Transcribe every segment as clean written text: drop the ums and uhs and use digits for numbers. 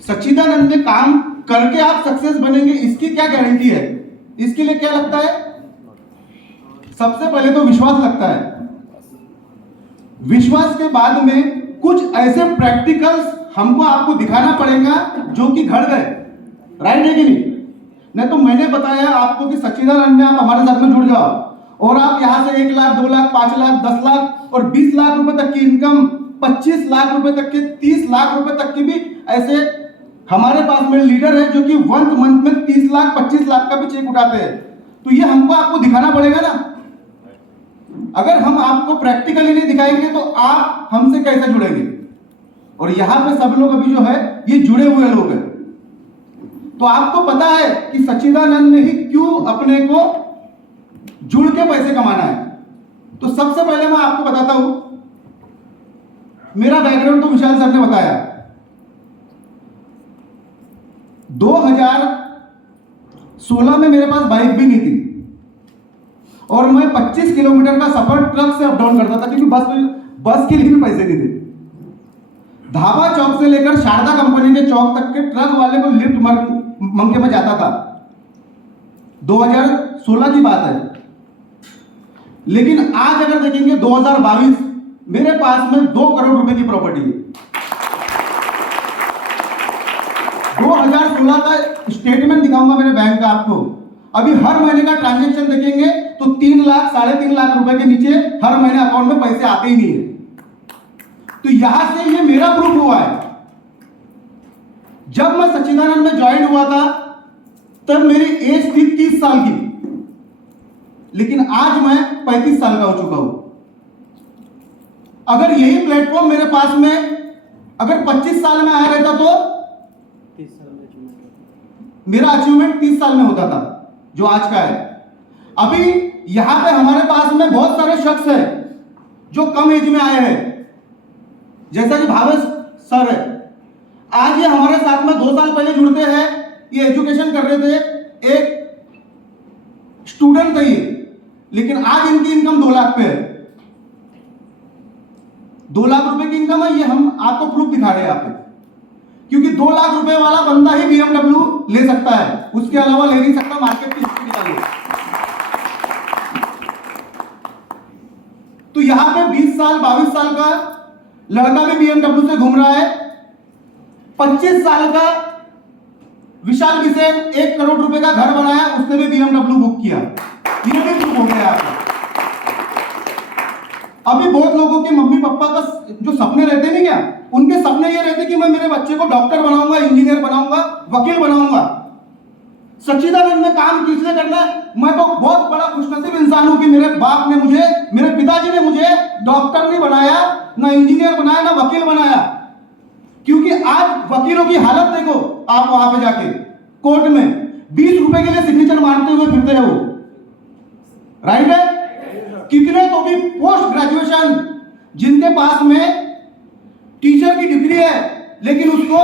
सच्चिदानंद में काम करके आप सक्सेस बनेंगे, इसकी क्या गारंटी है? इसके लिए क्या लगता है? सबसे पहले तो विश्वास लगता है। विश्वास के बाद में कुछ ऐसे प्रैक्टिकल्स हमको आपको दिखाना पड़ेगा जो कि घट गए। राइट है कि नहीं तो मैंने बताया आपको कि सच्चिदानंद में आप हमारे साथ में जुड़ जाओ और आप यहां से 1 लाख, 2 लाख, 5 लाख, 10 लाख और 20 लाख रुपए तक की इनकम, 25 लाख रुपए तक के, 30 लाख रुपए तक की भी ऐसे हमारे पास में लीडर है जो कि वन मंथ में 30 लाख, 25 लाख का भी चेक उठाते हैं। तो ये हमको आपको दिखाना पड़ेगा ना। अगर हम आपको प्रैक्टिकली नहीं दिखाएंगे तो आप हमसे कैसे जुड़ेंगे? और यहां पे सब लोग अभी जो है ये जुड़े हुए लोग हैं। तो आपको पता है कि सच्चिदानंद में ही क्यों अपने को जुड़ के पैसे कमाना है। तो सबसे पहले मैं आपको बताता हूं, मेरा बैकग्राउंड तो विशाल सर ने बताया। 2016 में मेरे पास बाइक भी नहीं थी और मैं 25 किलोमीटर का सफर ट्रक से अप डाउन करता था क्योंकि बस के लिए भी पैसे नहीं थे। धाबा चौक से लेकर शारदा कंपनी के चौक तक के ट्रक वाले को लिफ्ट मांग के मैं जाता था। 2016 की बात है। लेकिन आज अगर देखेंगे 2022, मेरे पास में 2 करोड़ रुपए की प्रॉपर्टी है। 2016 का स्टेटमेंट दिखाऊंगा मेरे बैंक का आपको। अभी हर महीने का ट्रांजैक्शन देखेंगे तो 3 लाख, 3.5 लाख रुपए के नीचे हर महीने अकाउंट में पैसे आते ही नहीं है। तो यहां से ये मेरा प्रूफ हुआ है। जब मैं सच्चिदानंद में ज्वाइन हुआ था तब मेरी एज थी 30 साल की, लेकिन आज मैं 35 साल का हो चुका हूं। अगर यही प्लेटफॉर्म मेरे पास में अगर 25 साल में आया रहता तो मेरा अचीवमेंट 30 साल में होता था जो आज का है। अभी यहां पे हमारे पास में बहुत सारे शख्स हैं जो कम एज में आए हैं, जैसा कि भावेश सर है। आज ये हमारे साथ में 2 साल पहले जुड़ते हैं, ये एजुकेशन कर रहे थे, एक स्टूडेंट थे ये, लेकिन आज इनकी इनकम 2 लाख पे है। 2 लाख रुपए की इनकम है, ये हम आपको प्रूफ दिखा रहे हैं यहाँ पे, क्योंकि 2 लाख रुपए वाला बंदा ही BMW ले सकता है, उसके अलावा ले नहीं सकता। मार्केट की हिस्ट्री निकालिए। तो यहां पे 20 साल 22 साल का लड़का भी BMW से घूम रहा है। 25 साल का विशाल विसेन 1 करोड़ रुपए का घर बनाया, उसने भी BMW बुक किया। ये भी प्रूफ हो गया आपको। अभी बहुत लोगों के मम्मी पापा का जो सपने रहते नहीं क्या, उनके सपने ये रहते कि मैं मेरे बच्चे को डॉक्टर बनाऊंगा, इंजीनियर बनाऊंगा, वकील बनाऊंगा। सच्चिदानंद में काम किसने करना है? मैं तो बहुत बड़ा खुशनसीब इंसान हूं कि मेरे बाप ने मुझे, मेरे पिताजी ने मुझे डॉक्टर नहीं बनाया, ना इंजीनियर बनाया, ना वकील बनाया। क्योंकि आज वकीलों की हालत देखो आप, वहां पे जाके कोर्ट में 20 रुपए के लिए सिग्नेचर मारते हुए फिरते हैं वो। राइट है? कितने तो भी पोस्ट ग्रेजुएशन जिनके पास में टीचर की डिग्री है, लेकिन उसको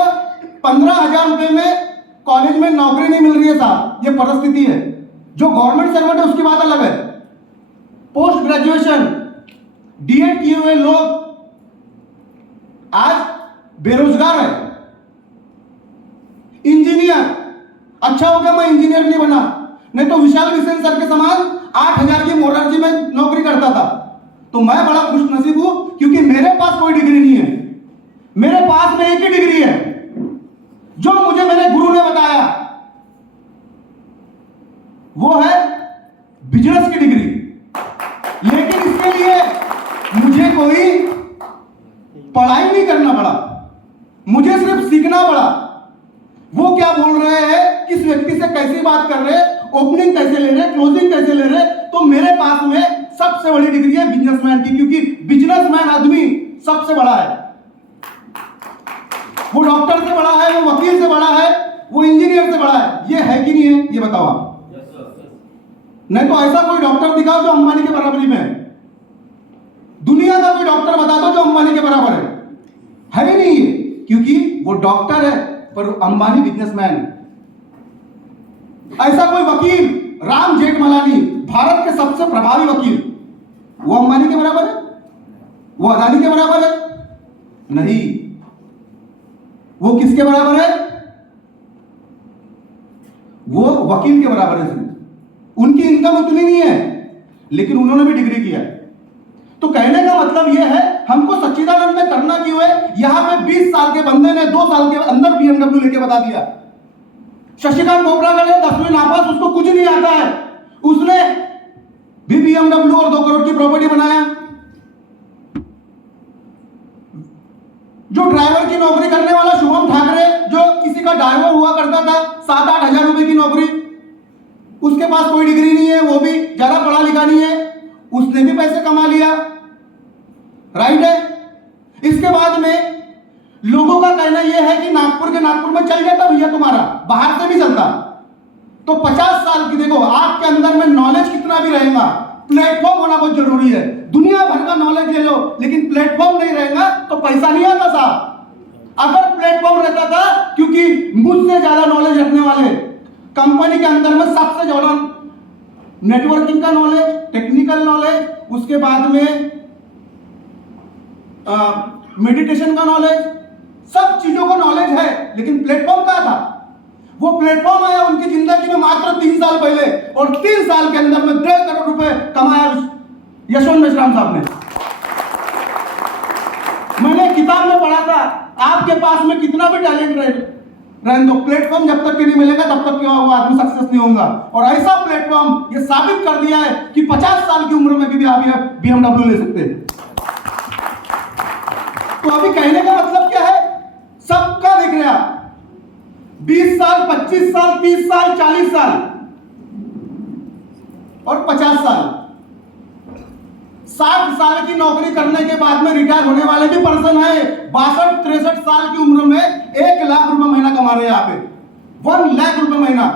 15,000 रुपए में कॉलेज में नौकरी नहीं मिल रही है साहब। ये परिस्थिति है। जो गवर्नमेंट सर्वेंट है उसकी बात अलग है। पोस्ट ग्रेजुएशन डीएड किए हुए लोग आज बेरोजगार है। इंजीनियर, अच्छा हो गया मैं इंजीनियर नहीं बना, नहीं तो विशाल विसेन सर के समान 8,000 की मोरारजी में नौकरी करता था। तो मैं बड़ा खुशनसीब हूं क्योंकि मेरे पास कोई डिग्री नहीं है। मेरे पास में एक ही डिग्री है जो मुझे मेरे गुरु ने बताया, वो है बिजनेस की डिग्री। लेकिन इसके लिए मुझे कोई पढ़ाई नहीं करना पड़ा, मुझे सिर्फ सीखना पड़ा। वो क्या बोल रहे हैं, किस व्यक्ति से कैसी बात कर रहे, ओपनिंग कैसे ले रहे, क्लोजिंग कैसे ले रहे। तो मेरे पास में सबसे बड़ी डिग्री है बिजनेसमैन की, क्योंकि बिजनेसमैन आदमी सबसे बड़ा है। वो डॉक्टर से बड़ा है, वो वकील से बड़ा है, वो इंजीनियर से बड़ा है। ये है कि नहीं है? ये बताओ आप। नहीं तो ऐसा कोई डॉक्टर दिखाओ जो अंबानी के बराबरी में है। दुनिया का कोई डॉक्टर बता दो जो अंबानी के बराबर है ही नहीं है, क्योंकि वो डॉक्टर है पर अंबानी बिजनेसमैन है। ऐसा कोई वकील, राम जेठमलानी, भारत के सबसे प्रभावी वकील, वो अंबानी के बराबर है? वो अदानी के बराबर है? नहीं। वो किसके बराबर है? वो वकील के बराबर है सिर्फ। उनकी इनकम उतनी नहीं है, लेकिन उन्होंने भी डिग्री किया है। तो कहने का मतलब यह है, हमको सच्चिदानंद में करना क्यों है? यहां पे 20 साल के बंदे ने 2 साल के अंदर BMW लेके बता दिया। शशिकांत खोबरागढ़ ने 10वीं नापास, उसको कुछ नहीं आता है, उसने भी BMW और 2 करोड़ की प्रॉपर्टी बनाया। जो ड्राइवर की नौकरी करने वाला शुभम ठाकरे, जो किसी का ड्राइवर हुआ करता था, 7-8 हजार रुपए की नौकरी, उसके पास कोई डिग्री नहीं है, वो भी ज्यादा पढ़ा लिखा नहीं है, उसने भी पैसे कमा लिया। राइट है। इसके बाद में लोगों का कहना यह है कि नागपुर में चल जाता भैया तुम्हारा, बाहर से भी चलता। तो 50 साल की, देखो आपके अंदर में नॉलेज कितना भी रहेगा, प्लेटफॉर्म होना बहुत जरूरी है। दुनिया भर का नॉलेज ले लो, लेकिन प्लेटफॉर्म नहीं रहेगा तो पैसा नहीं आता साहब। अगर प्लेटफॉर्म रहता था, क्योंकि मुझसे ज्यादा नॉलेज रखने वाले कंपनी के अंदर में सबसे ज्यादा नेटवर्किंग का नॉलेज, टेक्निकल नॉलेज, उसके बाद में मेडिटेशन का नॉलेज, सब चीजों का नॉलेज है, लेकिन प्लेटफॉर्म कहां था? वो प्लेटफॉर्म आया उनकी जिंदगी में मात्र 3 साल पहले, और 3 साल के अंदर में 1.5 करोड़ रुपए कमाया यशवंत मेश्राम साहब ने। मैंने किताब में पढ़ा था, आपके पास में कितना भी टैलेंट रहने दो, प्लेटफॉर्म जब तक नहीं मिलेगा तब तक वो आदमी सक्सेस नहीं होगा। और ऐसा प्लेटफॉर्म ये साबित कर दिया है कि 50 साल की उम्र में भी आप BMW ले सकते हैं। तो अभी कहने का मतलब क्या है? सबका देख रहे आप, 20 साल, 25 साल, 30 साल, 40 साल और 50 साल, 60 साल की नौकरी करने के बाद में रिटायर होने वाले भी पर्सन है। 62-63 साल की उम्र में 1 लाख रुपए महीना कमा रहे हैं यहाँ पे, 1 लाख रुपए महीना।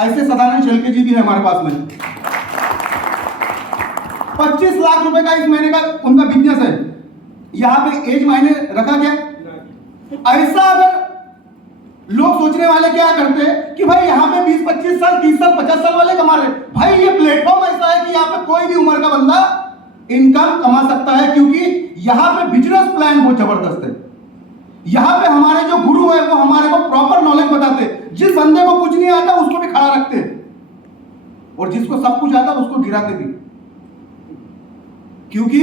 ऐसे सदानंद शेलके जी भी है हमारे पास में। 25 लाख रुपए का इस महीने का उनका बिजनेस है। यहाँ पे एज मायने रखा क्या? ऐसा अगर लोग सोचने वाले क्या करते हैं कि भाई यहाँ पे 20-25 साल, 30 साल, 50 साल वाले कमा रहे, भाई ये प्लेटफॉर्म ऐसा है कि यहाँ पे कोई भी उम्र का बंदा इनकम कमा सकता है, क्योंकि यहाँ पे बिजनेस प्लान बहुत जबरदस्त है। यहाँ पे हमारे जो गुरु है वो हमारे को प्रॉपर नॉलेज बताते, जिस बंदे को कुछ नहीं आता उसको भी खड़ा रखते, और जिसको सब कुछ आता उसको गिराते भी, क्योंकि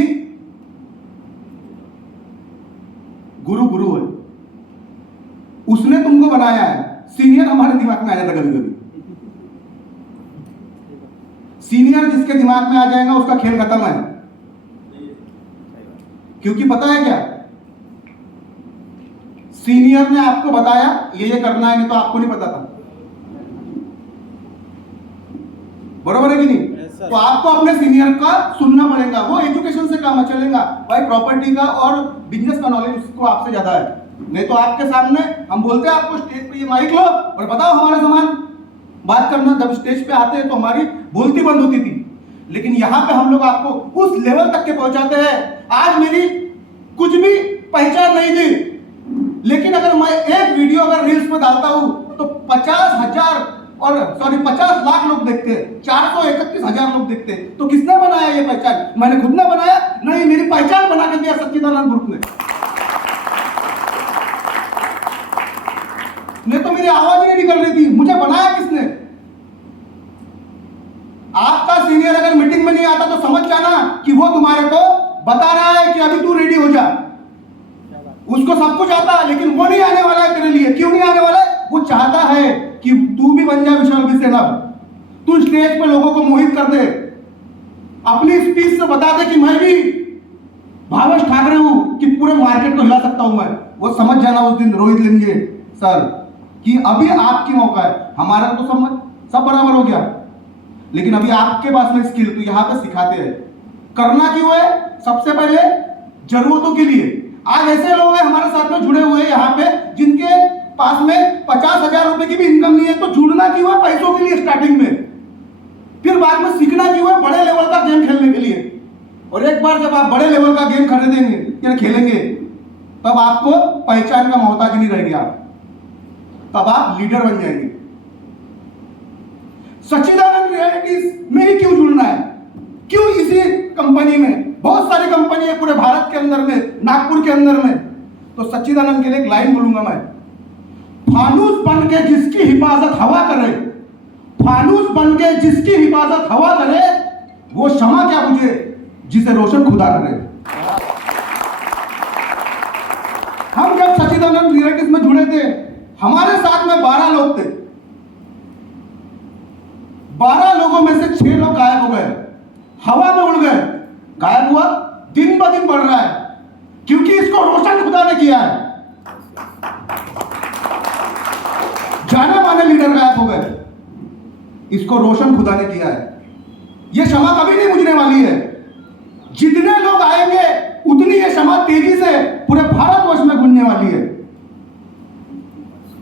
गुरु गुरु है, उसने तुमको बनाया है। सीनियर हमारे दिमाग में आ जाता कभी कभी, सीनियर जिसके दिमाग में आ जाएगा उसका खेल खत्म है। क्योंकि पता है क्या, सीनियर ने आपको बताया ये करना है, नहीं तो आपको नहीं पता था। बरोबर है कि नहीं? तो आपको अपने सीनियर का सुनना पड़ेगा, वो एजुकेशन से काम चलेगा भाई, प्रॉपर्टी का और बिजनेस का नॉलेज उसको आपसे ज्यादा है। नहीं तो आपके सामने हम बोलते हैं आपको स्टेज पे ये माइक लो और बताओ हमारे समान बात करना। जब स्टेज पे आते हैं तो हमारी बोलती बंद होती थी, लेकिन यहाँ पे हम लोग आपको उस लेवल तक के पहुंचाते हैं। आज मेरी कुछ भी पहचान नहीं थी, लेकिन अगर मैं एक वीडियो अगर रील्स में डालता हूं तो 50 लाख लोग देखते हैं, 431 हजार लोग देखते हैं। तो किसने बनाया ये पहचान? मैंने खुद ने बनाया? नहीं, मेरी पहचान बना के दिया सच्चिदानंद ग्रुप ने। नहीं तो मेरी आवाज ही नहीं निकल रही थी, मुझे बनाया किसने? आपका सीनियर अगर मीटिंग में नहीं आता तो समझ जाना कि वो तुम्हारे को बता रहा है कि अभी तू रेडी हो जा। उसको सब कुछ आता है, लेकिन वो नहीं आने वाला है तेरे लिए। क्यों नहीं आने वाला है? वो चाहता है कि तू भी बन जा विशाल विसेनर, तू स्टेज पे लोगों को मोहित कर दे, अपनी स्पीच से बता दे कि मैं भी भावेश ठाकरे हूं, कि पूरे मार्केट को हिला सकता हूं मैं। वो समझ जाना उस दिन रोहित लेंगे सर कि अभी आपकी मौका है। हमारा तो सब बराबर हो गया, लेकिन अभी आपके पास में स्किल, तो यहाँ पे सिखाते हैं। करना क्यों है? सबसे पहले जरूरतों के लिए। आज ऐसे लोग हैं हमारे साथ में जुड़े हुए हैं यहाँ पे, जिनके पास में 50,000 रुपए की भी इनकम नहीं है। तो जुड़ना क्यों है? पैसों के लिए स्टार्टिंग में, फिर बाद में सीखना क्यों है? बड़े लेवल का गेम खेलने के लिए। और एक बार जब आप बड़े लेवल का गेम खरीदेंगे या खेलेंगे, तब आपको पहचान का मोहताज नहीं रहेंगे आप, तब आप लीडर बन जाएंगे। सच्चिदानंद रियलिटीज में ही क्यों जुड़ना है? क्यों इसी कंपनी में? बहुत सारी कंपनी है पूरे भारत के अंदर में, नागपुर के अंदर में। तो सच्चिदानंद के लिए एक लाइन बोलूंगा मैं, फानूस बन के जिसकी हिफाजत हवा करे, फानूस बन के जिसकी हिफाजत हवा करे, वो क्षमा क्या पूछे जिसे रोशन खुदा करे। हम जब सच्चिदानंद रियलिटीज में जुड़े थे, हमारे साथ में 12 लोग थे। 12 लोगों में से 6 लोग गायब हो गए, हवा में उड़ गए। गायब हुआ, दिन ब दिन बढ़ रहा है, क्योंकि इसको रोशन खुदा ने किया है। जाने माने लीडर गायब हो गए, इसको रोशन खुदा ने किया है। यह क्षमा कभी नहीं बुझने वाली है। जितने लोग आएंगे उतनी ये क्षमा तेजी से पूरे भारतवर्ष में गूंजने वाली है।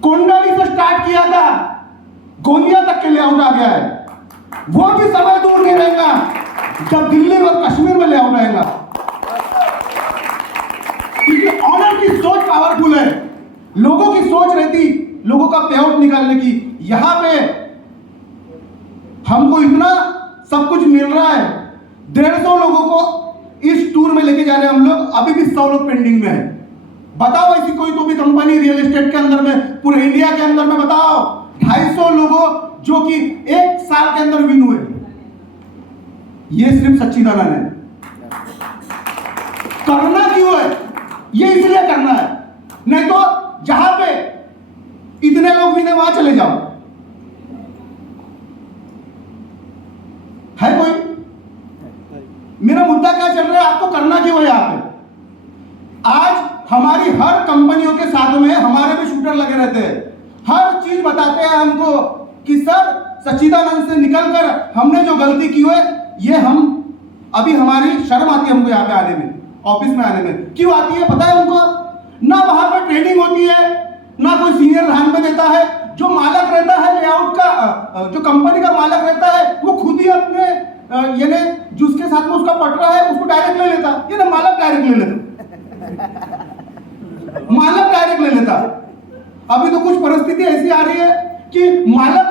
कोंडाली से स्टार्ट किया था, गोंदिया तक के लेआउट आ गया है। वो भी समय दूर नहीं रहेगा जब दिल्ली और कश्मीर में लेआउट आएगा, क्योंकि ऑनर की सोच पावरफुल है। लोगों की सोच रहती लोगों का पेआउट निकालने की। यहां पे हमको इतना सब कुछ मिल रहा है। 150 लोगों को इस टूर में लेके जा रहे हैं हम लोग। अभी भी 100 लोग पेंडिंग में है। बताओ ऐसी कोई तो भी कंपनी रियल एस्टेट के अंदर में, पूरे इंडिया के अंदर में बताओ 250 लोगों जो कि 1 साल के अंदर विन हुए। ये सिर्फ सच्चिदानंद है। करना क्यों है? ये इसलिए करना है, नहीं तो जहां पे इतने लोग विने वहां चले जाओ। है कोई? मेरा मुद्दा क्या चल रहा है, आपको करना क्यों है यहां पे? आज हमारी हर कंपनियों के साथ में हमारे भी शूटर लगे रहते हैं। हर चीज बताते हैं हमको कि सर सच्चिदानंद से निकलकर हमने जो गलती की है, ये हम अभी हमारी शर्म आती है हमको यहाँ पे आने में, ऑफिस में आने में। क्यों आती है पता है उनको? ना वहां पर ट्रेनिंग होती है, ना कोई सीनियर ध्यान में देता है। जो मालक रहता है लेआउट का, जो कंपनी का मालक रहता है, वो खुद ही अपने यानी जिसके साथ में उसका पट रहा है उसको डायरेक्ट ले लेता। ये ना मालक डायरेक्ट ले लेता, मालक डायरेक्ट ले लेता। अभी तो कुछ परिस्थिति ऐसी आ रही है कि मालक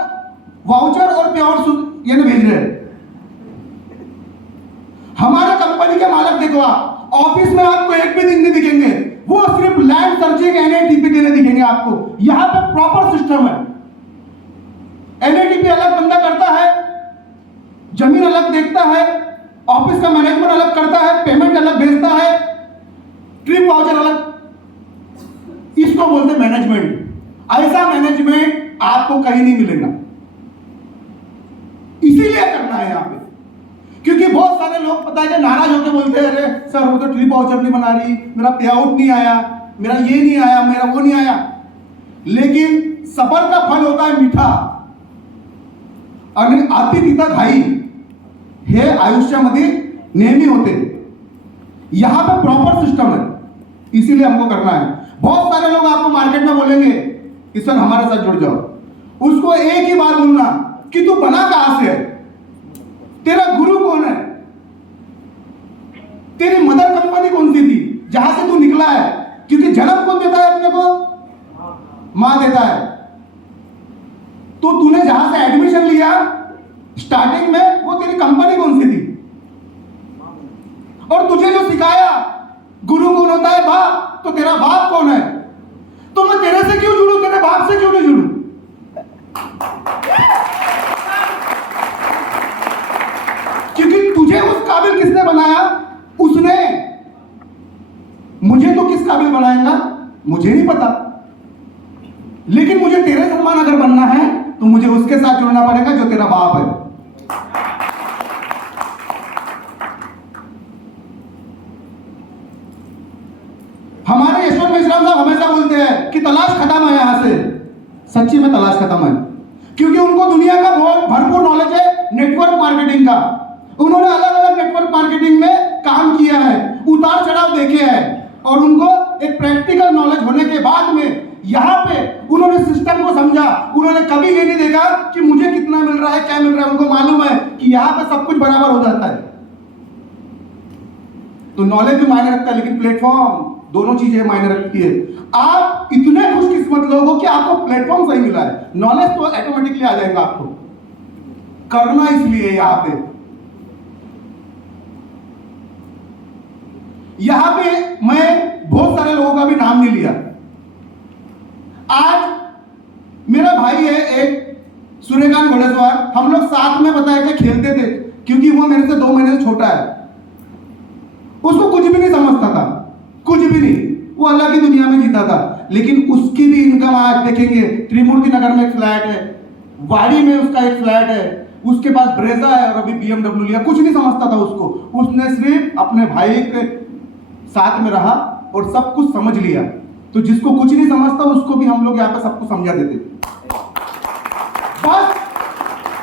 वाउचर और पेआउट ये भेज रहे हैं। हमारे कंपनी के मालक देखो, आप ऑफिस में आपको एक भी दिन नहीं दिखेंगे, वो सिर्फ लैंड सर्चिंग एनआईटीपी के लिए दिखेंगे आपको। यहां पे प्रॉपर सिस्टम है। एनआईटीपी अलग बंदा करता है, जमीन अलग देखता है, ऑफिस का मैनेजमेंट अलग करता है, पेमेंट अलग भेजता है, ट्रिप वाउचर अलग। इसको बोलते मैनेजमेंट। ऐसा मैनेजमेंट आपको कहीं नहीं मिलेगा। इसीलिए करना है यहां पे, क्योंकि बहुत सारे लोग पता है नाराज होकर बोलते हैं, अरे सर वो तो ट्रिप वाउचर नहीं बना रही, मेरा पे आउट नहीं आया, मेरा ये नहीं आया, मेरा वो नहीं आया। लेकिन सबर का फल होता है मीठा आणि अति तिथं घाई हे आयुष्यामध्ये नेहमी होते। यहां पे प्रॉपर सिस्टम है, इसीलिए हमको करना है। बहुत सारे लोग आपको मार्केट में बोलेंगे कि सर हमारे साथ जुड़ जाओ। उसको एक ही बात बोलना कि तू बना कहां से है, तेरा गुरु कौन है, तेरी मदर कंपनी कौन सी थी जहां से तू निकला है। क्योंकि जन्म कौन देता है अपने को? मां देता है। तो तूने जहां से एडमिशन लिया स्टार्टिंग में, वो तेरी कंपनी कौन सी थी? और तुझे जो सिखाया गुरु कौन होता है? बाप। तो तेरा बाप कौन है? तो मैं तेरे से क्यों जुड़ूं, तेरे बाप से क्यों नहीं जुड़ूं? क्योंकि तुझे उस काबिल किसने बनाया? उसने। मुझे तो किस काबिल बनाएगा मुझे नहीं पता, लेकिन मुझे तेरे समान अगर बनना है तो मुझे उसके साथ जुड़ना पड़ेगा जो तेरा बाप है। हमारे यशवंत मिश्रा साहब हमेशा बोलते हैं कि तलाश खत्म है यहां से। सच्ची में तलाश खत्म है, क्योंकि उनको दुनिया का बहुत भरपूर नॉलेज है नेटवर्क मार्केटिंग का। उन्होंने अलग अलग नेटवर्क मार्केटिंग में काम किया है, उतार चढ़ाव देखे हैं, और उनको एक प्रैक्टिकल नॉलेज होने के बाद में यहां पे उन्होंने सिस्टम को समझा। उन्होंने कभी ये नहीं देखा कि मुझे कितना मिल रहा है, क्या मिल रहा है। उनको मालूम है कि यहां पे सब कुछ बराबर हो जाता है। तो नॉलेज भी मायने रखता है, लेकिन प्लेटफॉर्म, दोनों चीजें मायने रखती है। आप इतने खुशकिस्मत लोग हो कि आपको प्लेटफॉर्म सही मिला है, नॉलेज तो ऑटोमेटिकली आ जाएगा आपको। करना इसलिए यहां पे मैं बहुत सारे लोगों का भी नाम नहीं लिया। आज भाई है एक सूर्यकांत घोड़ेसवार, हम लोग साथ में बताया कि खेलते थे, क्योंकि वो मेरे से 2 महीने से छोटा है। उसको कुछ भी नहीं समझता था, कुछ भी नहीं, वो अलग ही दुनिया में जीता था। लेकिन उसकी भी इनकम आज देखेंगे, त्रिमूर्ति नगर में एक फ्लैट है, वाड़ी में उसका एक फ्लैट है, उसके पास ब्रेजा है और अभी BMW लिया। कुछ नहीं समझता था उसको, उसने सिर्फ अपने भाई के साथ में रहा और सब कुछ समझ लिया। तो जिसको कुछ नहीं समझता उसको भी हम लोग यहाँ पे सब कुछ समझा देते। बस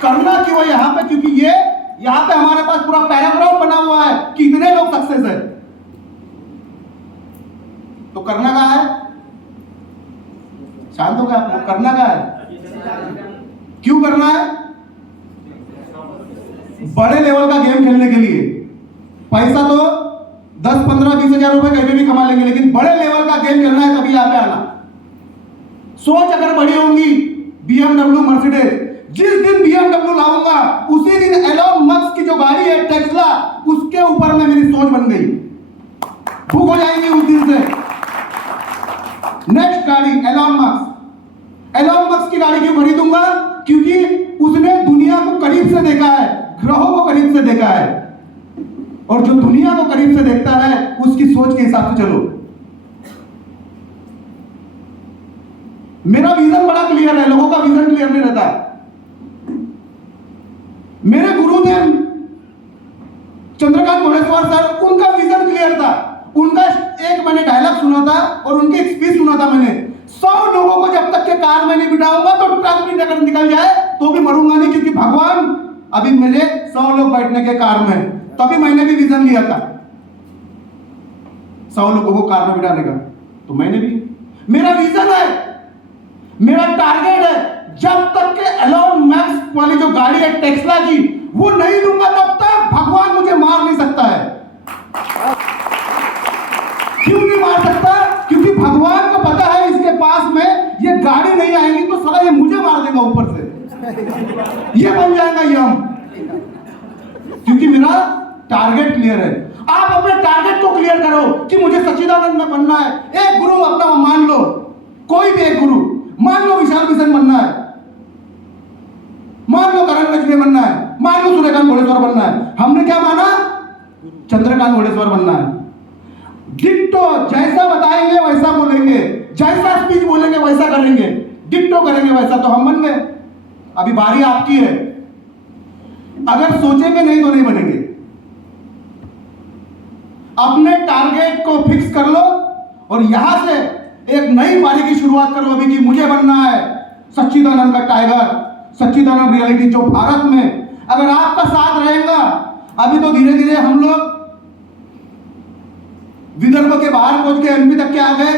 करना क्यों है यहाँ पे, क्योंकि ये यहाँ पे हमारे पास पूरा पैराग्राफ बना हुआ है कि इतने लोग सक्सेस है। तो करना क्या है, शांत हो गया आप लोग, करना क्या है, क्यों करना है? बड़े लेवल का गेम खेलने के लिए। पैसा तो 10, 15, 20 हजार रुपए कहीं भी कमा लेंगे, लेकिन बड़े लेवल का गेम खेलना है तभी यहाँ पे आना। सोच अगर बड़ी होंगी, BMW, मर्सिडीज, जिस दिन BMW लाऊंगा उसी दिन एलोन मस्क की जो गाड़ी है टेस्ला, उसके ऊपर में मेरी सोच बन गई, भूख हो जाएंगी उस दिन से। नेक्स्ट गाड़ी एलोन मस्क। एलोन मस्क की गाड़ी क्यों खरीदूंगा? क्योंकि उसने दुनिया को करीब से देखा है, ग्रहों को करीब से देखा है, और जो दुनिया को करीब से देखता है उसकी सोच के हिसाब से चलो। मेरा विजन बड़ा क्लियर है, लोगों का विजन क्लियर नहीं रहता है। मेरे गुरुदेव चंद्रकांत घोड़ेसवार सर, उनका विजन क्लियर था। उनका एक मैंने डायलॉग सुना था और उनकी एक स्पीच सुना था मैंने, 100 लोगों को जब तक के कार में नहीं बिठाऊंगा तो ट्रक भी अगर निकल जाए तो भी मरूंगा नहीं, क्योंकि भगवान अभी मेरे 100 लोग बैठने के कार में। तभी मैंने भी विजन लिया था 100 लोगों को कार में बिठाने का। तो मैंने भी, मेरा विजन है, मेरा टारगेट है, जब तक के एलोन मस्क वाली जो गाड़ी है टेस्ला की वो नहीं लूंगा तब तक भगवान मुझे मार नहीं सकता है। क्यों नहीं मार सकता? क्योंकि भगवान को पता है इसके पास में ये गाड़ी नहीं आएगी तो साला ये मुझे मार देगा ऊपर से, ये बन जाएगा यम। क्योंकि मेरा टारगेट क्लियर है। आप अपने टारगेट को क्लियर करो कि मुझे सच्चिदानंद में बनना है। एक गुरु अपना मान लो, कोई भी एक गुरु मान लो, विशाल मिशन बनना है, मान लो करण गजबे बनना है, मान लो सूर्यकांत घोड़ेसवार बनना है। हमने क्या माना? चंद्रकांत घोड़ेसवार बनना है। डिट्टो जैसा बताएंगे वैसा बोलेंगे, जैसा स्पीच बोलेंगे वैसा करेंगे, डिट्टो करेंगे वैसा, तो हम बन गए। अभी बारी आपकी है, अगर सोचेंगे नहीं तो नहीं बनेंगे। अपने टारगेट को फिक्स कर लो और यहां से एक नई पारी की शुरुआत करो अभी कि मुझे बनना है सच्चिदानंद का टाइगर, सच्चिदानंद रियलिटी, जो भारत में अगर आपका साथ रहेगा। अभी तो धीरे धीरे हम लोग विदर्भ के बाहर पहुंच के MP तक के आ गए।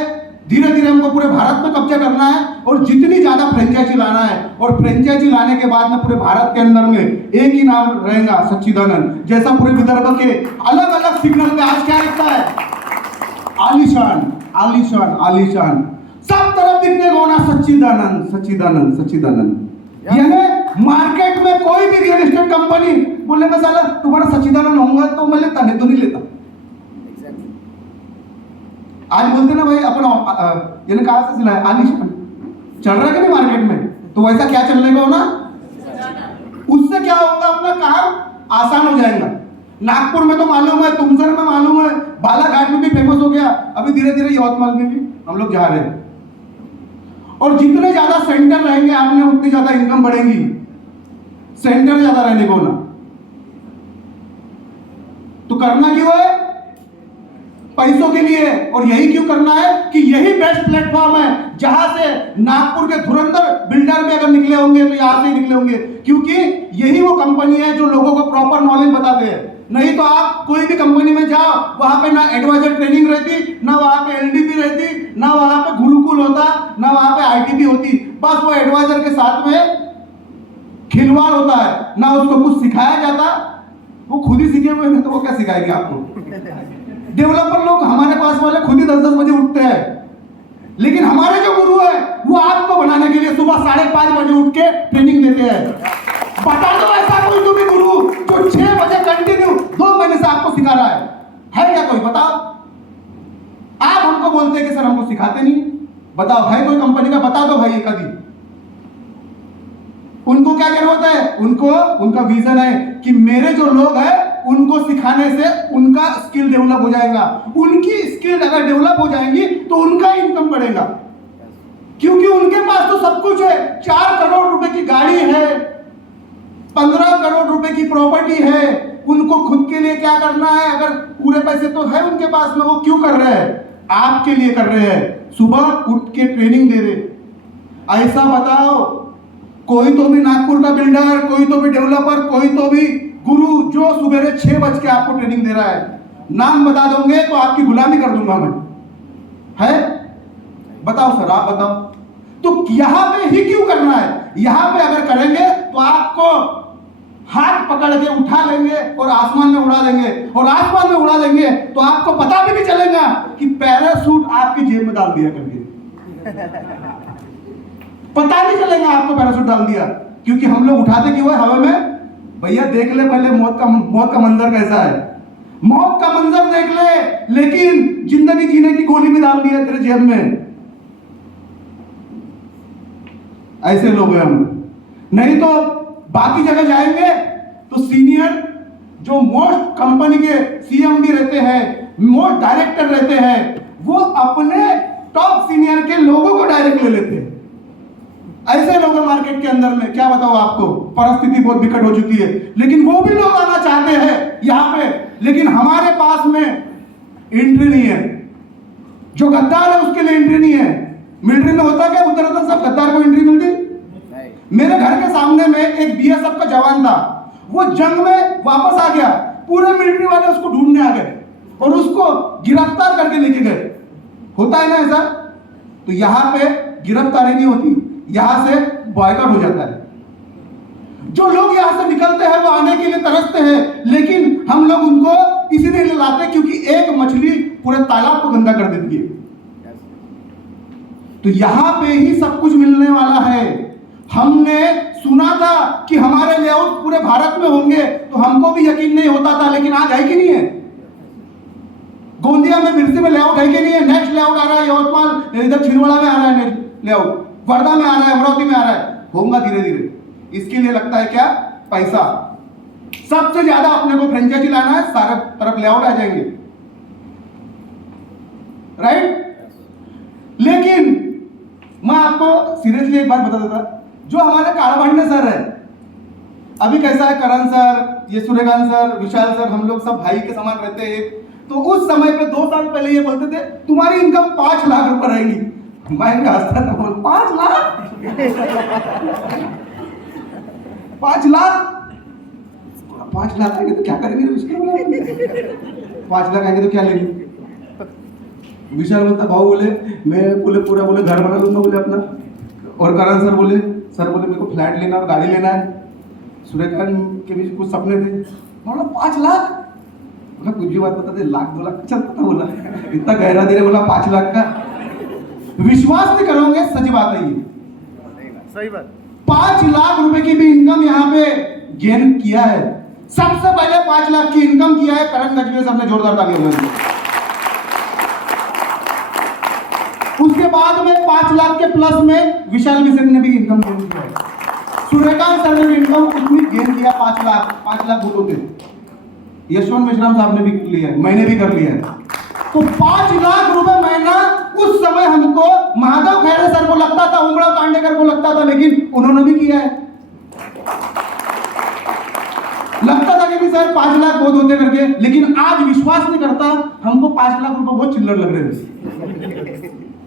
धीरे धीरे हमको पूरे भारत में कब्जा करना है और जितनी ज्यादा फ्रेंचाइजी लाना है, और फ्रेंचाइजी लाने के बाद में पूरे भारत के अंदर में एक ही नाम रहेगा सच्चिदानंद। जैसा पूरे विदर्भ के अलग अलग सिग्नल में आज क्या लिखता है? आलीशान, आलीशान, आलीशान, सब तरफ दिखने को ना सच्चिदानंद, सच्चिदानंद, सच्चिदानंद। यानी मार्केट में कोई भी रियल एस्टेट कंपनी बोले ना साला तुम्हारा सच्चिदानंद होगा तो मैं लेता, नहीं तो नहीं लेता। आज बोलते ना भाई अपना यानी कहां से सिलाया, आलीशान चल रहा है कि नहीं मार्केट में, तो वैसा क्या चलने का हो ना, उससे क्या होगा, अपना काम आसान हो जाएगा। नागपुर में तो मालूम है, तुमसर में मालूम है, बालाघाट में भी फेमस हो गया, अभी धीरे धीरे यवतमाल में भी हम लोग जा रहे हैं। और जितने ज्यादा सेंटर रहेंगे आपने उतनी ज्यादा इनकम बढ़ेगी। सेंटर ज्यादा रहने को ना, तो करना क्यों है? पैसों के लिए। और यही क्यों करना है कि यही बेस्ट प्लेटफॉर्म है जहां से नागपुर के धुरंधर बिल्डर भी अगर निकले होंगे तो यहां से निकले होंगे, क्योंकि यही वो कंपनी है जो लोगों को प्रॉपर नॉलेज बताते हैं। नहीं तो आप कोई भी कंपनी में जाओ, वहां पे ना एडवाइजर ट्रेनिंग रहती, ना वहां पे LDP रहती, ना वहां पे गुरुकुल होता, ना वहां पे ITP होती। बस वो एडवाइजर के साथ में खिलवाड़ होता है, ना उसको कुछ सिखाया जाता, वो खुद ही सीखे हुए हैं तो वो क्या सिखाएंगे आपको। डेवलपर लोग हमारे पास वाले खुद ही 10-10 बजे उठते हैं, लेकिन हमारे जो गुरु है वो आपको बनाने के लिए सुबह 5:30 बजे उठ के ट्रेनिंग देते हैं। बता दो ऐसा कोई तो भी गुरु जो 6 बजे कंटिन्यू 2 महीने से आपको सिखा रहा है क्या कोई? बताओ। आप हमको बोलते हैं कि सर हमको सिखाते नहीं, बताओ है कोई कंपनी का? बता दो भाई एक आदि। उनको क्या जरूरत है? उनको उनका विजन है कि मेरे जो लोग हैं उनको सिखाने से उनका स्किल डेवलप हो जाएगा। उनकी स्किल अगर डेवलप हो जाएंगी तो उनका इनकम बढ़ेगा, क्योंकि उनके पास तो सब कुछ है। 4 करोड़ रुपए की गाड़ी है, 15 करोड़ रुपए की प्रॉपर्टी है, उनको खुद के लिए क्या करना है? अगर पूरे पैसे तो है उनके पास में, वो क्यों कर रहे हैं? आपके लिए कर रहे हैं। सुबह उठ के ट्रेनिंग दे रहे। ऐसा बताओ, कोई तो भी नागपुर का बिल्डर, कोई तो भी डेवलपर, कोई तो भी गुरु जो सुबह 6 बज के आपको ट्रेनिंग दे रहा है, नाम बता दोगे तो आपकी गुलामी कर दूंगा मैं। है? बताओ सर, आप बताओ। तो यहां पे ही क्यों करना है? यहां पे अगर करेंगे तो आपको हाथ पकड़ के उठा लेंगे और आसमान में उड़ा देंगे, और आसमान में उड़ा देंगे तो आपको पता भी नहीं चलेगा कि पैराशूट आपकी जेब में डाल दिया करके। पता नहीं चलेगा आपको पैराशूट डाल दिया, क्योंकि हम लोग उठाते क्यों है हवा में? भैया देख ले पहले मौत का मंजर कैसा है। मौत का मंजर देख ले, लेकिन जिंदगी जीने की गोली भी डाल दी है तेरे जेब में। ऐसे लोग हैं हम। नहीं तो बाकी जगह जाएंगे तो सीनियर जो मोस्ट कंपनी के सीएम भी रहते हैं, मोस्ट डायरेक्टर रहते हैं, वो अपने टॉप सीनियर के लोगों को डायरेक्ट ले लेते हैं। ऐसे लोग मार्केट के अंदर में, क्या बताओ आपको, परिस्थिति बहुत विकट हो चुकी है। लेकिन वो भी लोग आना चाहते हैं यहाँ पे, लेकिन हमारे पास में एंट्री नहीं है। जो गद्दार है उसके लिए एंट्री नहीं है। मिलिट्री में होता क्या, उधर सब गद्दार को एंट्री मिलती। मेरे घर के सामने में एक बीएसएफ का जवान था, वो जंग में वापस आ गया, पूरे मिलिट्री वाले उसको ढूंढने आ गए और उसको गिरफ्तार करके लेके गए। होता है ना ऐसा? तो यहाँ पे गिरफ्तारी नहीं होती, यहां से बॉयकॉट हो जाता है। जो लोग यहां से निकलते हैं वो आने के लिए तरसते हैं, लेकिन हम लोग उनको इसीलिए लाते क्योंकि एक मछली पूरे तालाब को गंदा कर देती है। तो यहां पे ही सब कुछ मिलने वाला है। हमने सुना था कि हमारे लेआउट पूरे भारत में होंगे, तो हमको भी यकीन नहीं होता था, लेकिन आज है कि नहीं है? गोंदिया में, मिर्ची में लेआउट है कि नहीं है? नेक्स्ट लेआउट आ रहा है यवतमाल, इधर छिंदवाड़ा में आ रहा है नेक्स्ट लेआउट, वर्धा में आ रहा है, अमरावती में आ रहा है। होगा धीरे धीरे। इसके लिए लगता है क्या? पैसा। सबसे ज्यादा अपने को फ्रेंचाइजी लाना है, सारे तरफ लेआउट आ जाएंगे, राइट? लेकिन मैं आपको सीरियसली एक बात बता देता, जो हमारे कालाभांडे सर है, अभी कैसा है करण सर, ये सूर्यकांत सर, विशाल सर, हम लोग सब भाई के समान रहते हैं। तो उस समय पे 2 साल पहले ये बोलते थे तुम्हारी इनकम 5 लाख रुपए रहेगी। मैं हंसता था, बोल 5 लाख 5 लाख 5 लाख आएंगे तो क्या करेंगे? 5 लाख आएंगे तो क्या लेंगे? विशाल बोलता, भाव बोले मैं बोले पूरा बोले घर बना लूंगा बोले अपना। और करण सर बोले मेरे को फ्लैट लेना और गाड़ी लेना है। सूर्यकांत के भी कुछ सपने थे। बोला 5 लाख, बोला कुछ भी बात बता दे, 1-2 लाख चलता था। बोला इतना गहरा दे रहे, बोला 5 लाख का विश्वास नहीं करोगे, सच बात है ये, सही बात। 5 लाख रुपए की भी इनकम यहाँ पे गेन किया है। सबसे पहले 5 लाख की इनकम किया है करण गजबे साहब ने, जोरदार तालियां बजाइए। उसके बाद में 5 लाख के प्लस में विशाल मिश्र ने भी इनकम गेन किया है। सूर्यकांत सर ने भी इनकम उतनी गेन किया, 5 लाख बोलो थे। यशवंत मिश्रा साहब ने भी लिया है, मैंने भी कर लिया है। तो 5 लाख रुपए महीना उस समय हमको महादेव खैरे सर को लगता था, उमराव कांडेकर को लगता था, लेकिन उन्होंने भी किया है। लगता था कि सर 5 लाख बहुत होते करके, लेकिन आज विश्वास नहीं करता, हमको 5 लाख रुपए बहुत चिल्लर लग रहे हैं,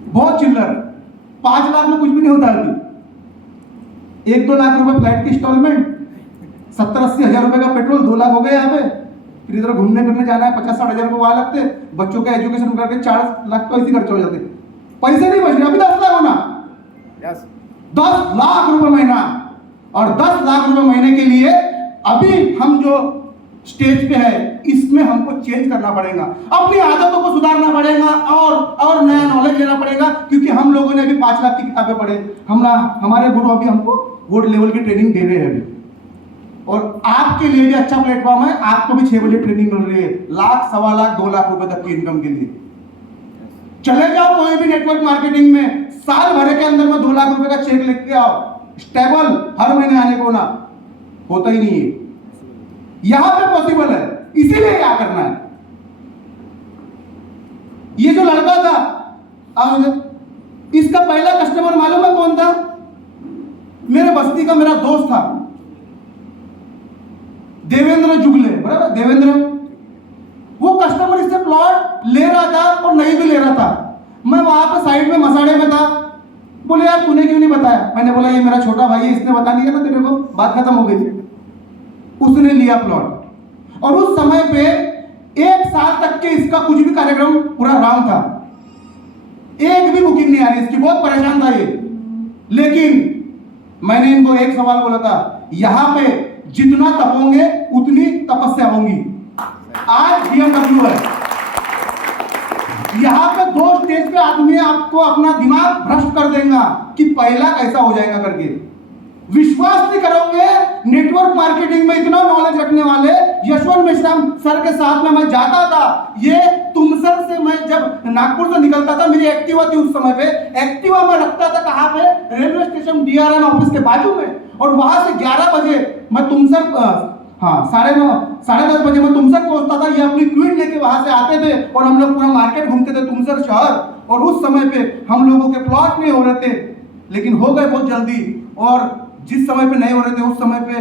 बहुत चिल्लर। 5 लाख में कुछ भी नहीं होता अभी। 1-2 लाख रुपए फ्लैट की इंस्टॉलमेंट, 70-80 हजार रुपए का पेट्रोल, 2 लाख हो गए यहाँ पे। फिर इधर घूमने फिरने जाना है, 50-60 हजार रुपए वहां लगते, बच्चों का एजुकेशन करके 4 लाख तो ऐसे खर्च हो जाते। पैसे नहीं बच रहे, अभी 10 लाख होना, 10 लाख रुपए महीना। और 10 लाख रुपए महीने के लिए अभी हम जो स्टेज पे है, इसमें हमको चेंज करना पड़ेगा, अपनी आदतों को सुधारना पड़ेगा और नया नॉलेज लेना पड़ेगा। क्योंकि हम लोगों ने अभी 5 लाख की किताबें पढ़े, हमारे गुरु अभी हमको बोर्ड लेवल की ट्रेनिंग दे रहे हैं अभी। और आपके लिए भी अच्छा प्लेटफॉर्म है, आपको भी 6 बजे ट्रेनिंग मिल रही है, 1,00,000, 1,25,00,000, 2 लाख रुपए तक की इनकम के लिए। चले जाओ कोई भी नेटवर्क मार्केटिंग में, साल भर के अंदर में 2 लाख रुपए का चेक लेके आओ, स्टेबल हर महीने आने को ना, होता ही नहीं है। यहां पे पॉसिबल है, इसीलिए क्या करना है। ये जो लड़का था इसका पहला कस्टमर मालूम है कौन था? मेरे बस्ती का मेरा दोस्त था, देवेंद्र जुगले, बराबर देवेंद्र। वो कस्टमर इससे प्लॉट ले रहा था और नहीं भी ले रहा था। मैं वहां पे साइड में मसाड़े में था। बोले यार तूने क्यों नहीं बताया? मैंने बोला ये मेरा छोटा भाई है, इसने बता दिया ना तेरे को, बात खत्म हो गई। उसने लिया प्लॉट और उस समय पे 1 साल तक के इसका कुछ भी कार्यक्रम पूरा राउंड था, एक भी बुकिंग नहीं आ रही इसकी, बहुत परेशान था ये। लेकिन मैंने इनको एक सवाल बोला था, यहां पे जितना तपोगे उतनी तपस्या होगी। आज BMW है, यहां पे 2 स्टेज पे आदमी आपको अपना दिमाग भ्रष्ट कर देगा कि पहला कैसा हो जाएगा करके। विश्वास नहीं करोगे, नेटवर्क मार्केटिंग में इतना नॉलेज रखने वाले यशवंत मिश्रा सर के साथ में मैं जाता था। ये तुमसर से मैं जब नागपुर से निकलता था, मेरी एक्टिवा थी उस समय पे, एक्टिवा में रखता था कहां पे? रेलवे स्टेशन DRM ऑफिस के बाजू में। और वहां से 11 बजे मैं तुमसर, हाँ 9:30 साढ़े 10 बजे मैं तुमसर पहुंचता था। ये अपनी क्वीन लेके वहां से आते थे और हम लोग पूरा मार्केट घूमते थे तुमसर शहर। और उस समय पे हम लोगों के प्लॉट नहीं हो रहे थे, लेकिन हो गए बहुत जल्दी। और जिस समय पे नहीं हो रहे थे उस समय पे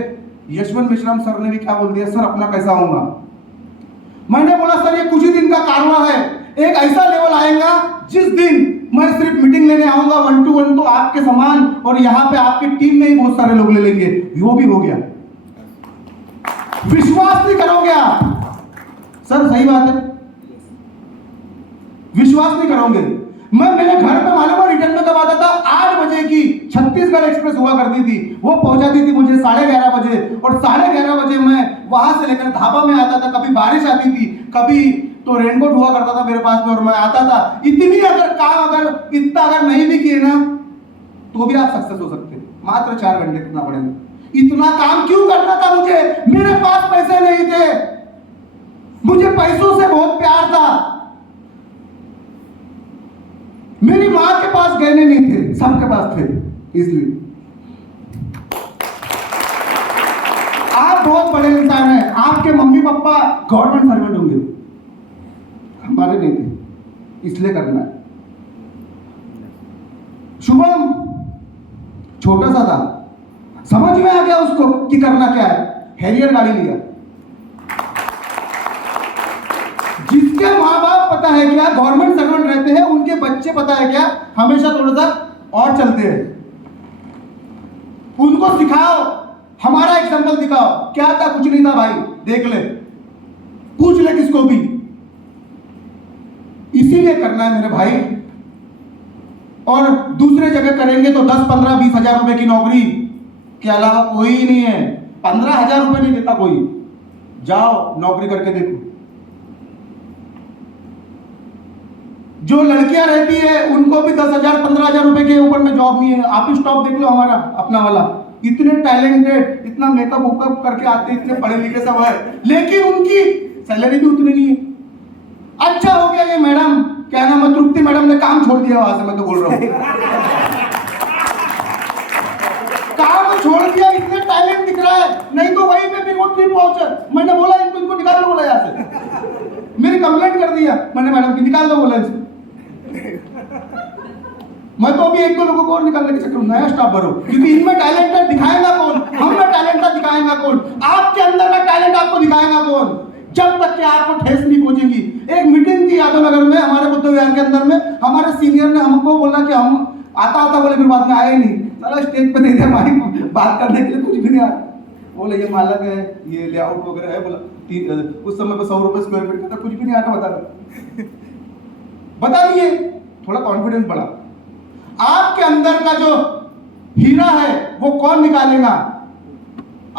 यशवंत मिश्राम सर ने भी क्या बोल दिया, सर अपना कैसा होगा? मैंने बोला सर ये कुछ ही दिन का कारवा है, एक ऐसा लेवल आएगा जिस दिन मैं सिर्फ मीटिंग लेने आऊंगा 1 to 1 तो आपके समान, और यहाँ पे आपकी टीम में ही बहुत सारे लोग ले लेंगे। वो भी हो गया। विश्वास नहीं करोगे आप, सर सही बात है, विश्वास नहीं करोगे। मैं मेरे घर पे मालूम रिटर्न में कब आता था? 8 बजे की छत्तीसगढ़ एक्सप्रेस हुआ करती थी, वो पहुंचाती थी मुझे 11:30 बजे। और 11:30 बजे मैं वहां से लेकर धाबा में आता था। कभी बारिश आती थी, कभी तो रेनकोट हुआ करता था मेरे पास में, और मैं आता था। इतनी अगर काम अगर इतना अगर नहीं भी किए ना तो भी आप सक्सेस हो सकते। मात्र 4 घंटे कितना पड़ेगा? इतना काम क्यों करना था मुझे? मेरे पास पैसे नहीं थे, मुझे पैसों से बहुत प्यार था। मेरी मां के पास गहने नहीं थे, सबके पास थे। इसलिए आप बहुत बड़े इंसान हैं, आपके मम्मी पापा गवर्नमेंट सर्वेंट होंगे, हमारे नहीं थे, इसलिए करना है। शुभम छोटा सा था, समझ में आ गया उसको कि करना क्या है। हैरियर गाड़ी लिया। जिसके माँ बाप पता है क्या गवर्नमेंट सर्वेंट रहते हैं, उनके बच्चे पता है क्या हमेशा थोड़ा सा और चलते हैं। उनको सिखाओ, हमारा एग्जाम्पल दिखाओ। क्या था? कुछ नहीं था भाई, देख ले, पूछ ले किसको भी। इसीलिए करना है मेरे भाई। और दूसरे जगह करेंगे तो 10, 15, 20 हजार रुपए की नौकरी के अलावा कोई नहीं है। 15,000 रुपए नहीं देता कोई। जाओ नौकरी करके देखो। जो लड़कियां रहती है उनको भी 10,000, 15,000 रुपए के ऊपर में जॉब नहीं है। आप स्टॉप देख लो हमारा अपना वाला, इतने टैलेंटेड, इतना मेकअप वुकअप करके आते, इतने पढ़े लिखे सब है, लेकिन उनकी सैलरी भी उतनी नहीं है। अच्छा हो गया ये मैडम, क्या नाम है, तृप्ति मैडम ने काम छोड़ दिया वहां से, मैं तो बोल रहा हूँ काम छोड़ दिया, इतने टैलेंट दिख रहा है। नहीं तो वहीं पे फिर वो ट्रिप वाउचर, मैंने बोला इनको निकाल दो, बोला यहाँ से। मेरी कंप्लेंट कर दिया मैंने मैडम की, निकाल दो बोला इसे। मैं तो अभी 1-2 लोगों को और निकालने के चक्कर में, नया स्टाफ भरो, क्योंकि इनमें टैलेंट है, दिखाएगा कौन? हम में टैलेंट है, दिखाएगा कौन? आपके अंदर का टैलेंट आपको दिखाएगा कौन? जब तक कि आपको ठेस नहीं पहुंचेगी। एक मीटिंग थी यादवनगर में, हमारे बुद्ध विहार के अंदर में, हमारे सीनियर ने हमको बोला कि हम आता बोले, फिर बाद में आए नहीं। सारा स्टेज पे देखे हमारी बात करने के लिए कुछ भी नहीं आता। बोले ये मालक है, ये लेआउट वगैरह है, बोला उस समय पे 100 रुपए स्क्वायर फीट का था, कुछ भी नहीं आता बता दिए। थोड़ा कॉन्फिडेंस बढ़ा। आपके अंदर का जो हीरा है वो कौन निकालेगा?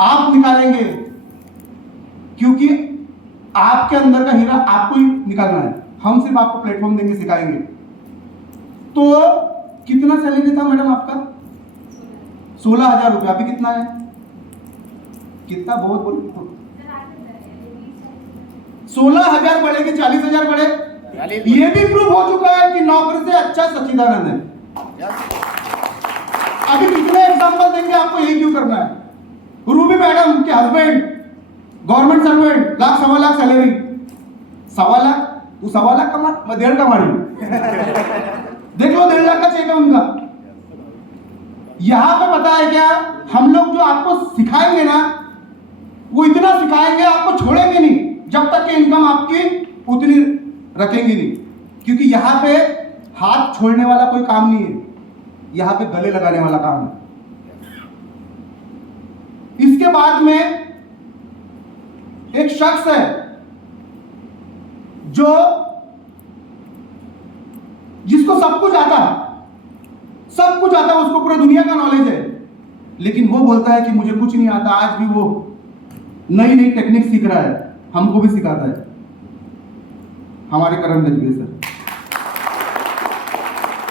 आप निकालेंगे, क्योंकि आपके अंदर का हीरा आपको ही निकालना है। हम सिर्फ आपको प्लेटफॉर्म देंगे, सिखाएंगे। तो कितना सैलरी था मैडम आपका? 16,000 रुपये। अभी कितना है? कितना? बहुत बोलो। 16,000 बढ़े कि 40,000 बढ़े? ये भी प्रूव हो चुका है कि नौकरी से अच्छा सच्चिदानंद है। अभी कितने एग्जाम्पल देंगे आपको, यही क्यों करना है। रूबी मैडम के हस्बैंड गवर्नमेंट सर्वेंट, लाख सवा लाख सैलरी, 1.25 लाख, तू 1.25 लाख कमा, मैं 1.5 कमा रही हूं। देख लो 1.5 लाख का चेक है उनका। यहां पे पता है क्या, हम लोग जो आपको सिखाएंगे ना, वो इतना सिखाएंगे आपको छोड़ेंगे नहीं जब तक कि इनकम आपकी उतनी रखेंगे नहीं, क्योंकि यहां पे हाथ छोड़ने वाला कोई काम नहीं है, यहां पे गले लगाने वाला काम है। इसके बाद में एक शख्स है जो जिसको सब कुछ आता है, सब कुछ आता है, उसको पूरा दुनिया का नॉलेज है, लेकिन वो बोलता है कि मुझे कुछ नहीं आता। आज भी वो नई नई टेक्निक सीख रहा है, हमको भी सिखाता है। हमारे करण गजबे सर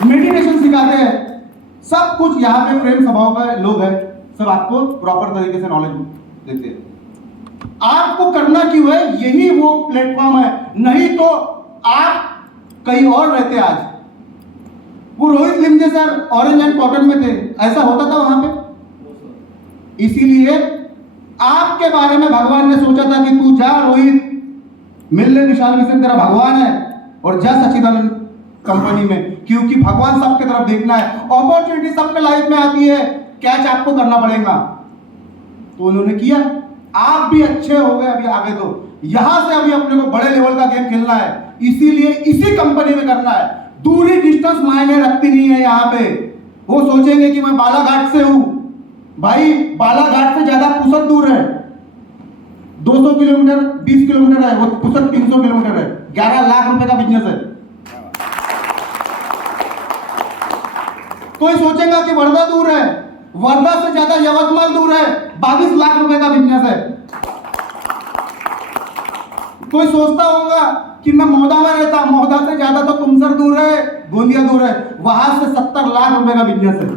मेडिटेशन सिखाते हैं, सब कुछ। यहाँ पे प्रेम स्वभाव का लोग हैं, सब आपको प्रॉपर तरीके से नॉलेज देते हैं। आपको करना क्यों है, यही वो प्लेटफॉर्म है, नहीं तो आप कहीं और रहते। आज वो Rohit Limaye sir orange and cotton में थे, ऐसा होता था वहां पे। इसीलिए आपके बारे में भगवान ने सोचा था कि तू जा रोहित, मिल ले विशाल मिश्र, तेरा भगवान है, और जा सच्चिदानंद कंपनी में, क्योंकि भगवान सबके तरफ देखना है। अपॉर्चुनिटी सबके लाइफ में आती है, कैच आपको करना पड़ेगा। तो उन्होंने किया, आप भी अच्छे हो गए। अभी आगे तो यहां से अभी अपने को बड़े लेवल का गेम खेलना है, इसीलिए इसी कंपनी में करना है। दूरी डिस्टेंस मायने रखती नहीं है। यहाँ पे वो सोचेंगे कि मैं बालाघाट से हूं, भाई बालाघाट से ज्यादा पुसद दूर है, 200 किलोमीटर 20 किलोमीटर है, वो पुसद 300 किलोमीटर है, 11 लाख रुपए का बिजनेस है। कोई सोचेगा कि वर्धा दूर है, वर्धा से ज्यादा यवतमाल दूर है, 22 लाख रुपए का बिजनेस है। कोई सोचता होगा कि मैं मौदा में रहता, मौदा से ज्यादा तो तुमसर दूर है, गोंदिया दूर है, वहां से 70 लाख रुपए का बिजनेस है।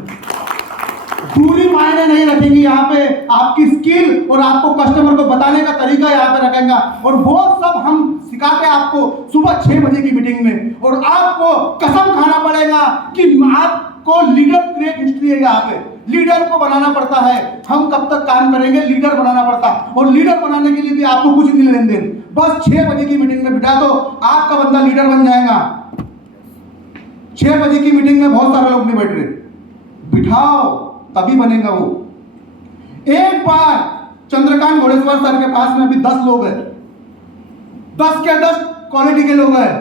दूरी मायने नहीं रखेगी, यहाँ पे आपकी स्किल और आपको कस्टमर को बताने का तरीका यहाँ पे रखेगा। और वो सब हम सिखाते हैं आपको सुबह 6 बजे की मीटिंग में, और आपको कसम खाना पड़ेगा कि आपको लीडर क्रिएट हिस्ट्री है। यहाँ पे लीडर को बनाना पड़ता है। हम कब तक काम करेंगे, लीडर बनाना पड़ता, और लीडर बनाने के लिए भी आपको कुछ नहीं लेन देन, बस 6 बजे की मीटिंग में बिठा दो, आपका बंदा लीडर बन जाएगा। 6 बजे की मीटिंग में बहुत सारे लोग नहीं बैठ रहे, बिठाओ तभी बनेगा वो। एक बार चंद्रकांत घोड़ेश्वर सर के पास में अभी 10 लोग हैं, 10 के 10 क्वालिटी के लोग हैं।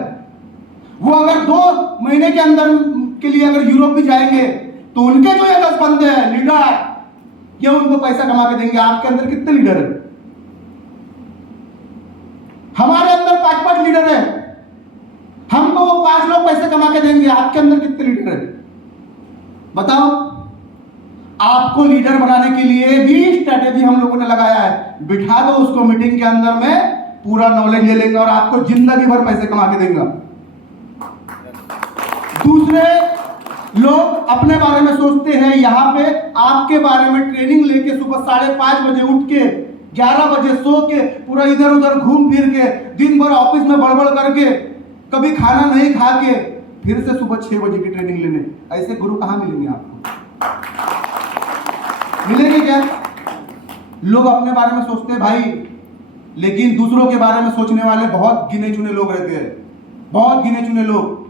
वो अगर 2 महीने के अंदर के लिए अगर यूरोप भी जाएंगे तो उनके जो ये 10 बंदे हैं लीडर, ये उनको पैसा कमा के देंगे। आपके अंदर कितने लीडर है? हमारे अंदर 5-5 लीडर है, हमको वो 5 लोग पैसे कमा के देंगे। आपके अंदर कितने लीडर है बताओ? आपको लीडर बनाने के लिए भी स्ट्रेटेजी हम लोगों ने लगाया है। बिठा दो उसको मीटिंग के अंदर में, पूरा नॉलेज ले लेंगे और आपको जिंदगी भर पैसे कमा के देंगे। दूसरे लोग अपने बारे में सोचते हैं, यहाँ पे आपके बारे में ट्रेनिंग लेके सुबह 5:30 बजे उठ के 11 बजे सो के पूरा इधर उधर घूम फिर के दिन भर ऑफिस में बड़बड़ करके कभी खाना नहीं खा के फिर से सुबह 6 बजे की ट्रेनिंग लेने। ऐसे गुरु कहाँ मिलेंगे आपको? मिलेंगे क्या? लोग अपने बारे में सोचते हैं भाई, लेकिन दूसरों के बारे में सोचने वाले बहुत गिने चुने लोग रहते हैं, बहुत गिने चुने लोग।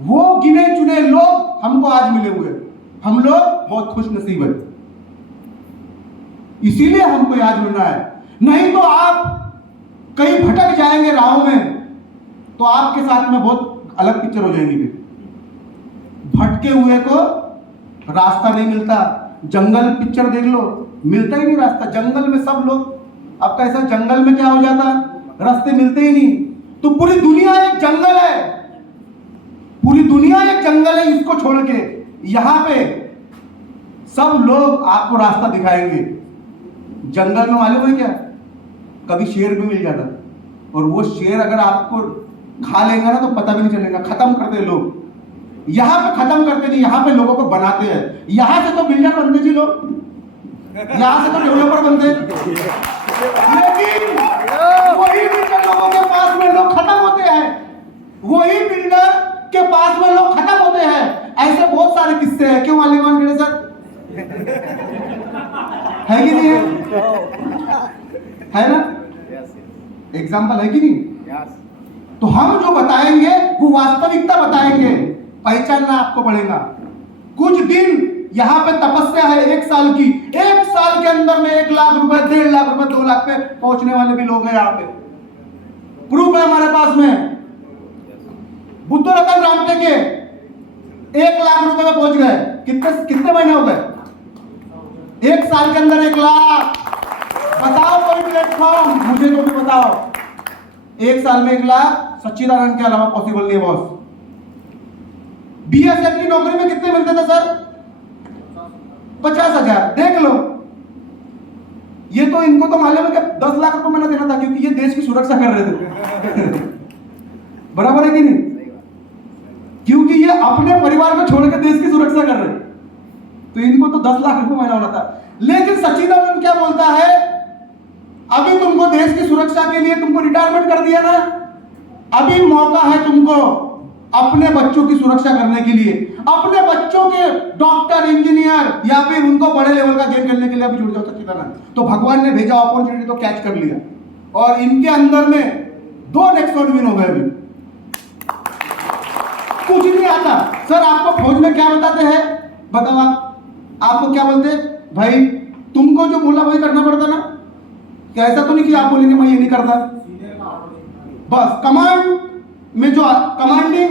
वो गिने चुने लोग हमको आज मिले हुए, हम लोग बहुत खुश नसीब है, इसीलिए हमको याद मिलना है। नहीं तो आप कहीं भटक जाएंगे राहों में, तो आपके साथ में बहुत अलग पिक्चर हो जाएंगी। भटके हुए को रास्ता नहीं मिलता। जंगल पिक्चर देख लो, मिलता ही नहीं रास्ता। जंगल में सब लोग, अब कैसा जंगल में क्या हो जाता, रास्ते मिलते ही नहीं। तो पूरी दुनिया एक जंगल है, पूरी दुनिया एक जंगल है। इसको छोड़ के यहां पे सब लोग आपको रास्ता दिखाएंगे। जंगल में मालूम है क्या, कभी शेर भी मिल जाता, और वो शेर अगर आपको खा लेगा ना तो पता भी नहीं चलेगा। खत्म करते लोग, यहां पे खत्म करते नहीं, यहां पे लोगों को बनाते हैं। यहां से तो बिल्डर बनते जी लोग, यहां से तो डेवलपर बनते, लेकिन वही बिल्डर लोगों के पास में लोग खत्म होते हैं, वही बिल्डर के पास में लोग खत्म होते हैं। ऐसे बहुत सारे किस्से हैं। क्यों मालिक सर? है कि नहीं है ना? एग्जाम्पल है कि नहीं? तो हम जो बताएंगे वो वास्तविकता बताएंगे, पहचानना आपको पड़ेगा। कुछ दिन यहाँ पे तपस्या है 1 साल की, 1 साल के अंदर में 1 लाख रुपए, 1.5 लाख रुपए, 2 लाख पे पहुंचने वाले भी लोग हैं यहाँ पे। प्रूफ है हमारे पास में। बुद्ध रतन रामटे के 1 लाख रुपए में पहुंच गए। कितने महीने हो गए? 1 साल के अंदर 1 लाख। बताओ कोई प्लेटफॉर्म, मुझे तो भी बताओ। 1 साल में 1 लाख सच्चिदानंद के अलावा पॉसिबल नहीं है बॉस। बीएसएफ की नौकरी में कितने मिलते थे सर? 50,000। देख लो, ये तो इनको तो मालूम है कि 10 लाख रुपए मैंने देना था, क्योंकि ये देश की सुरक्षा कर रहे थे। बराबर है कि नहीं? क्योंकि ये अपने परिवार को छोड़ के देश की सुरक्षा कर रहे थे, तो इनको तो 10 लाख रुपए महीना होना था। लेकिन सच्चिदानंद क्या बोलता है? अभी तुमको देश की सुरक्षा के लिए तुमको रिटायरमेंट कर दिया ना, अभी मौका है तुमको अपने बच्चों की सुरक्षा करने के लिए, अपने बच्चों के डॉक्टर, इंजीनियर या फिर उनको बड़े लेवल का गेम खेलने के लिए अभी जुड़ जाओ सच्चिदानंद। तो भगवान ने भेजा अपॉर्चुनिटी तो कैच कर लिया, और इनके अंदर में 2 नेक्सॉन विन हो गए। अभी कुछ नहीं आता सर। आपको फौज में क्या बताते हैं? बताओ आपको क्या बोलते हैं? भाई तुमको जो बोला वही करना पड़ता ना। क्या ऐसा तो नहीं कि आप बोलेंगे मैं ये नहीं करता? बस कमांड में जो कमांडिंग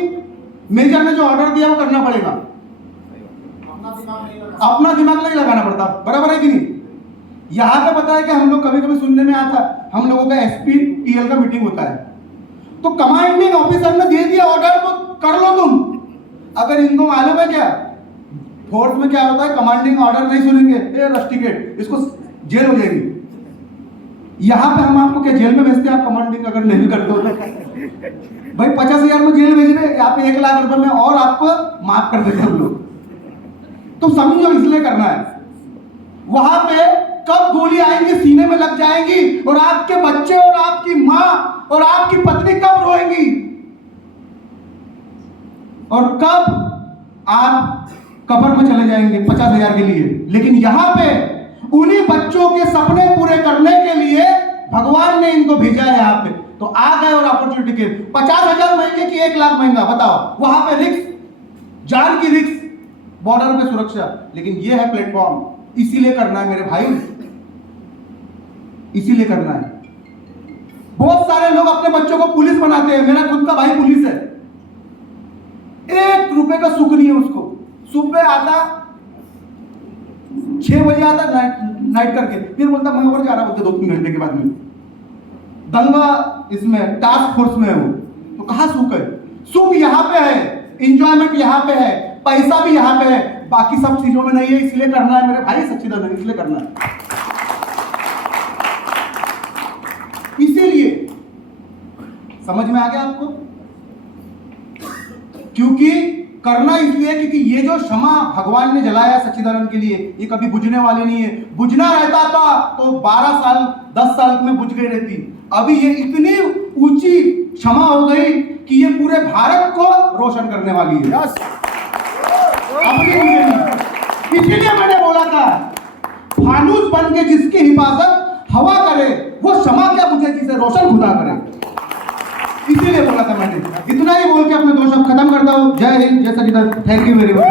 मेजर ने जो ऑर्डर दिया वो करना पड़ेगा, अपना दिमाग नहीं लगाना पड़ता। बराबर है कि नहीं? यहां पे पता है कि हम लोग कभी कभी सुनने में आता, हम लोगों का SPTL का मीटिंग होता है, तो कमांडिंग ऑफिसर ने दे दिया ऑर्डर तो कर लो तुम। अगर इनको मालूम है क्या फोर्स में क्या होता है, कमांडिंग ऑर्डर नहीं सुनेंगे, रस्टिकेट, इसको जेल हो जाएगी। यहां पे हम आपको क्या जेल में भेजते हैं? आप कमांडिंग अगर नहीं करते हो भाई 50,000 में जेल भेज रहे, यहाँ पे 1 लाख रुपए में और आपको माफ कर देते हम लोग। तो समझो इसलिए करना है। वहां पे कब गोली आएंगी, सीने में लग जाएंगी, और आपके बच्चे और आपकी मां और आपकी पत्नी कब रोएंगी, और कब आप कब्र में चले जाएंगे 50,000 के लिए। लेकिन यहां पे उन्हीं बच्चों के सपने पूरे करने के लिए भगवान ने इनको भेजा है यहाँ पे। तो आ गए और अपॉर्चुनिटी के 50,000 महंगे की 1 लाख महंगा, बताओ। वहां पे रिस्क, जान की रिस्क, बॉर्डर पे सुरक्षा। लेकिन ये है प्लेटफॉर्म, इसीलिए करना है मेरे भाई, इसीलिए करना है। बहुत सारे लोग अपने बच्चों को पुलिस बनाते हैं। मेरा खुद का भाई पुलिस है, 1 रुपए का सुख नहीं है उसको। सुबह आता 6 बजे आता नाइट करके, फिर बोलता मैं ऊपर जा रहा, बोलते 2-3 घंटे के बाद में दंगा इसमें टास्क फोर्स में है वो। तो कहां सुख है? सुख यहाँ पे है, इंजॉयमेंट यहाँ पे है, पैसा भी यहाँ पे है, बाकी सब चीजों में नहीं है। इसलिए करना है मेरे भाई सच्चिदानंद, इसलिए करना है। इसीलिए समझ में आ गया आपको? क्योंकि करना इसलिए क्योंकि ये जो क्षमा भगवान ने जलाया सच्चिदानंद के लिए, ये कभी बुझने वाली नहीं है। बुझना रहता था तो 12 साल 10 साल में बुझ गई रहती। अभी ये इतनी ऊंची क्षमा हो गई कि ये पूरे भारत को रोशन करने वाली है। इसीलिए मैंने बोला था फानूस बन के जिसकी हिफाजत हवा करे, वो क्षमा क्या बुझे जिसे रोशन खुदा करे। इसीलिए बोला था मैंने। इतना ही बोल के अपने 2 शब्द खत्म करता हूँ। Jai Hind, Jai Sachchidanand. Thank you very much.